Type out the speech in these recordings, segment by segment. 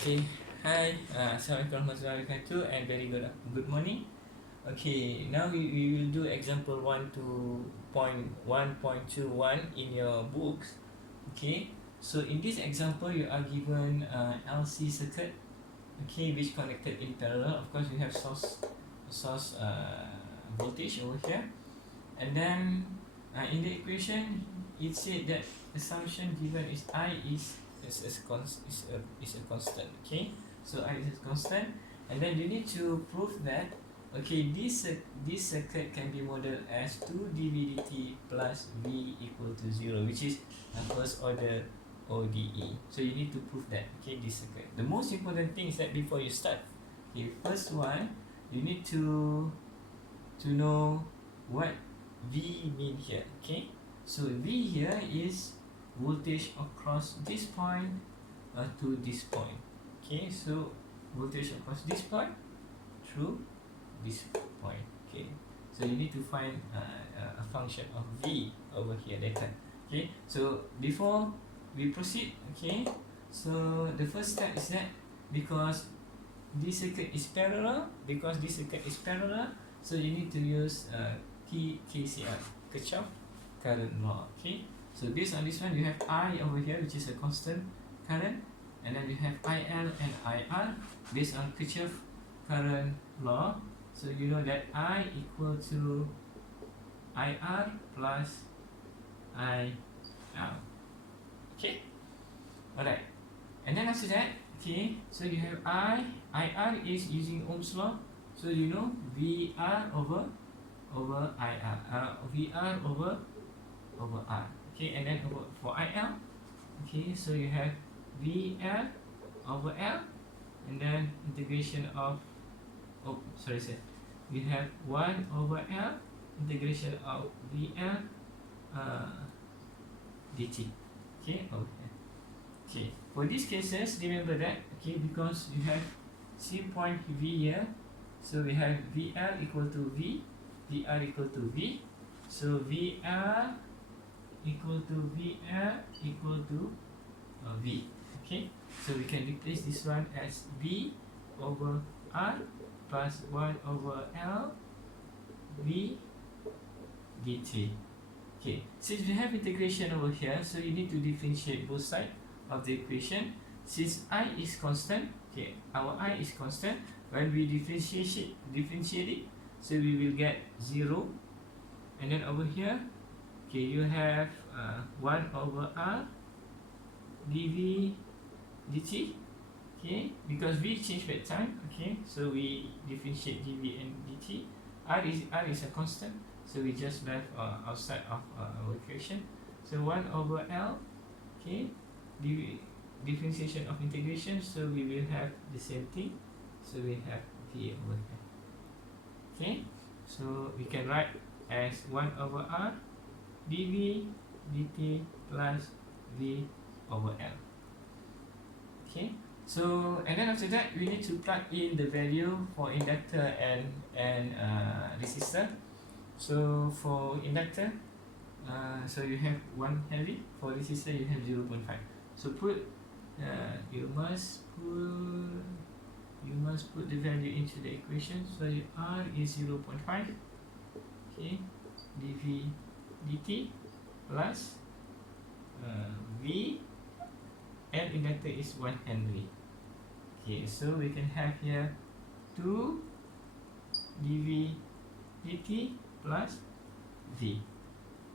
Okay, hi, Assalamualaikum warahmatullahi wabarakatuh and very good morning. Okay, now we will do example 1.1.21 in your books. Okay, so in this example you are given LC circuit, okay, which connected in parallel. Of course, we have source voltage over here, and then in the equation it said that assumption given is I is a constant. Okay, so I is a constant, and then you need to prove that okay this circuit can be modeled as 2 dV plus V equal to 0, which is a first order ODE. So you need to prove that, okay, this circuit. The most important thing is that before you start, okay, first one, you need to know what V mean here. Okay, so V here is voltage across this point to this point. Okay, so voltage across this point through this point. Okay, so you need to find a function of V over here later. Okay, so before we proceed, okay, so the first step is that because this circuit is parallel, so you need to use KCL, Kirchhoff current law. Okay, so based on this one, you have I over here, which is a constant current, and then you have IL and IR based on Kirchhoff current law. So you know that I equal to IR plus IL. Okay, alright, and then after that, okay, so you have IR is using Ohm's law, so you know VR over IR, VR over R. Okay, and then for IL, okay, so you have VL over L, and then integration of you have 1 over L integration of VL dt. Okay, okay, for these cases, remember that, okay, because you have C point V here, so we have VL equal to V, VR equal to V, so VR equal to VL equal to V. Okay, so we can replace this one as V over R plus 1 over L V dt. Okay, since we have integration over here, so you need to differentiate both sides of the equation. Since I is constant, okay, our I is constant, when we differentiate it, so we will get 0, and then over here, okay, you have 1 over R dV dt. Okay, because we change with time, okay, so we differentiate dV and dt. R is a constant, so we just left outside of our equation. So 1 over L, okay, differentiation of integration, so we will have the same thing, so we have V over here. Okay, so we can write as 1 over R dV dt plus V over L. Okay, so and then after that we need to plug in the value for inductor and resistor. So for inductor, so you have 1 Henry. For resistor you have 0.5. So you must put the value into the equation. So R is 0.5. Okay, dV dt plus V, and inductor is 1 Henry. Okay, so we can have here 2 dV dt plus V.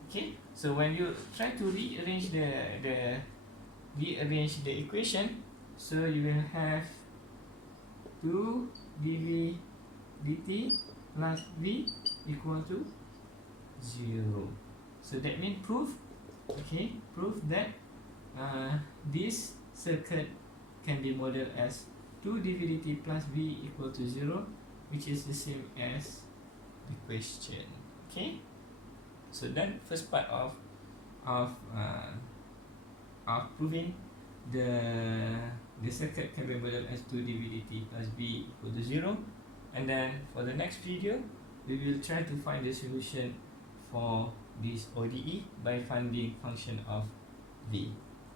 Okay, so when you try to rearrange the equation, so you will have 2 dV dt plus V equal to 0. So that means proof that this circuit can be modeled as 2 dV dt plus V equal to 0, which is the same as the question. Okay, so then first part of proving the circuit can be modeled as 2 dV dt plus V equal to 0, and then for the next video we will try to find the solution for this ODE by finding function of V.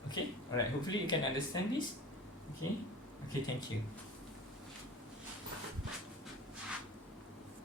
Okay, alright, hopefully you can understand this. Okay, Okay, thank you.